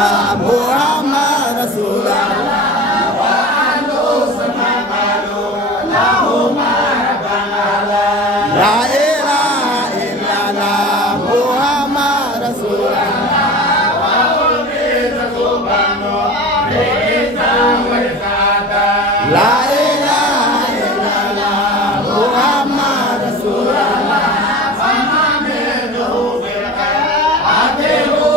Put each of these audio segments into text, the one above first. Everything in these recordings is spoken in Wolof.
Muhammad Rasulullah wa anhu samaqalu lahumma rabbana la ilaha illallah Muhammad Rasulullah wa ummita subhanu bi'izza wa risata la ilaha illallah Muhammad Rasulullah wa mamiduhu fil qadiru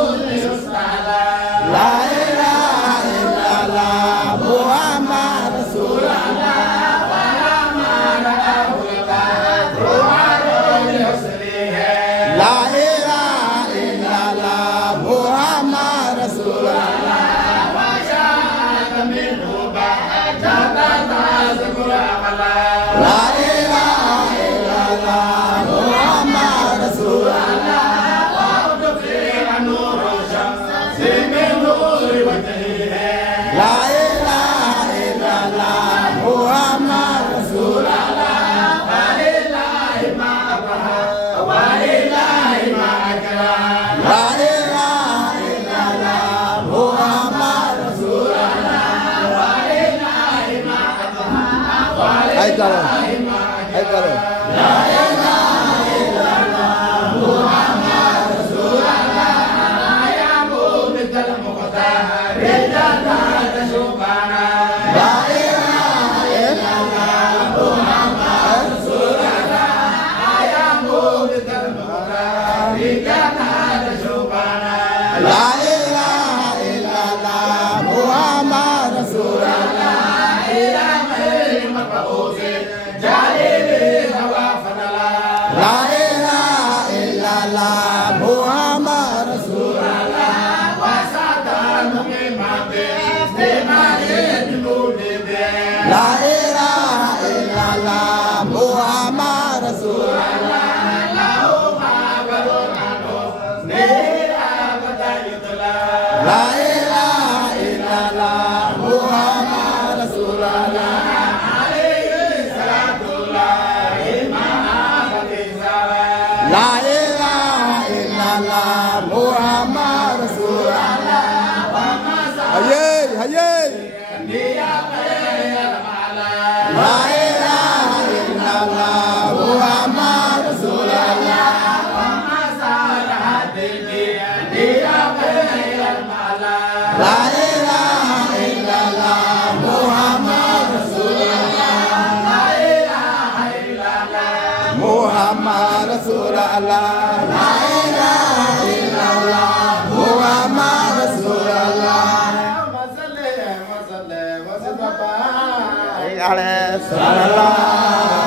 la ilaha illallah Muhammad Rasulullah wa man ahulka ruharul yusrih la ilaha illallah Muhammad Rasulullah wa sha'at minhu ba'da tazkura la ilaha illallah Muhammad Rasulullah wa udfi nuru shams la ilaha illallah Muhammad Rasulullah wa lillahi ma abraha wa lillahi ma akram la ilaha illallah Muhammad Rasulullah wa lillahi ma abraha wa lillahi ma akram la ilaha illallah Muhammad Rasulullah ya mu'minal muqtahar la ilaha illallah Muhammad Rasulullah ila mayl maqbuz jalil hawa fadala la ilaha illallah Muhammad Rasulullah wa satan mimati bimarin nudide la ilaha illallah Muhammad Rasulullah la ilaha illallah Muhammad Rasulullah alayhi salatullah la ilaha illallah Muhammad Rasulullah hayy la ilaha illallah Muhammad Rasulullah la ilaha illallah Muhammad Rasulullah la ilaha illallah Muhammad Rasulullah la ilaha illallah Muhammad Rasulullah sallallahu